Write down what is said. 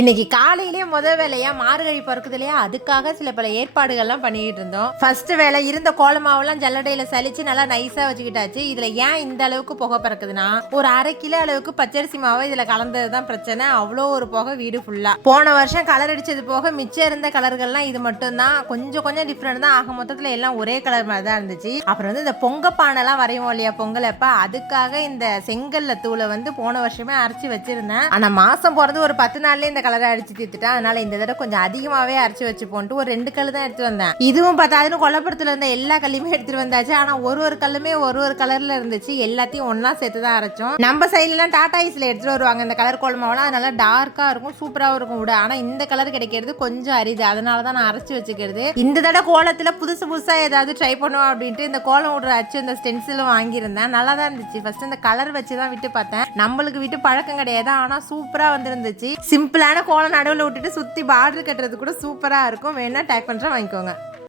இன்னைக்கு காலையிலேயே முதல் வேலையா மார்கழி பிறக்குது இல்லையா, அதுக்காக சில பல ஏற்பாடுகள்லாம் பண்ணிட்டு இருந்தோம். ஃபர்ஸ்ட் வேலை இருந்த கோலமாவெல்லாம் ஜல்லடையில சலிச்சு நல்லா நைஸா வச்சுக்கிட்டாச்சு. இதுல ஏன் இந்த அளவுக்கு புகை பறக்குதுன்னா, ஒரு 1/2 கிலோ அளவுக்கு பச்சரிசி மாவை இதுல கலந்ததுதான் பிரச்சனை. அவ்வளோ ஒரு புகை வீடு ஃபுல்லா. போன வருஷம் கலர் அடிச்சது போக மிச்சம் இருந்த கலர்கள்லாம் இது மட்டும் தான், கொஞ்சம் கொஞ்சம் டிஃப்ரெண்ட் தான். ஆக மொத்தத்துல எல்லாம் ஒரே கலர் மாதிரி தான் இருந்துச்சு. அப்புறம் வந்து இந்த பொங்க பானைலாம் வரையும் இல்லையா பொங்கல் அப்ப, அதுக்காக இந்த செங்கல்ல தூளை வந்து போன வருஷமே அரைச்சி வச்சிருந்தேன். ஆனா மாசம் போறது ஒரு 10 நாள்லயே இந்த கலரை அடிச்சு தீர்த்துட்டேன். அதனால இந்த தடவை கொஞ்சம் அதிகமாவே அரைச்சு வச்சு போட்டு ஒரு 2 கல் தான் எடுத்து வந்தேன். இதுவும் பார்த்தாதுன்னு கொல்லப்புறத்துல இருந்த எல்லா கல்லுமே எடுத்துட்டு வந்தாச்சு. ஆனா ஒரு கல்லுமே ஒரு கலர்ல இருந்துச்சு. எல்லாத்தையும் ஒன்னா சேர்த்து தான் அரைச்சோம். நம்ம சைட்லாம் டாடா ஐஸ்ல எடுத்துட்டு வருவாங்க இந்த கலர் கோலமாவெல்லாம். அதனால டார்க்கா இருக்கும், சூப்பராகவும் இருக்கும் விட. ஆனா இந்த கலர் கிடைக்கிறது கொஞ்சம் அரிது. அதனாலதான் நான் அரைச்சு வச்சுக்கிறது. இந்த தடவை கோலத்துல புதுசா ஏதாவது ட்ரை பண்ணுவோம் அப்படின்ட்டு இந்த கோலம் விடுற அச்சு இந்த ஸ்டென்சிலும் வாங்கியிருந்தேன். நல்லா தான் இருந்துச்சு. ஃபர்ஸ்ட் இந்த கலர் வச்சு தான் விட்டு பார்த்தேன். நம்மளுக்கு விட்டு பழக்கம் கிடையாது, ஆனா சூப்பரா வந்துருந்துச்சு. சிம்பிளான கோலம் நடுவில் விட்டுட்டு சுற்றி பார்டர் கட்டுறது கூட சூப்பராக இருக்கும். வேணா டேக் பண்ணுறேன், வாங்கிக்கோங்க.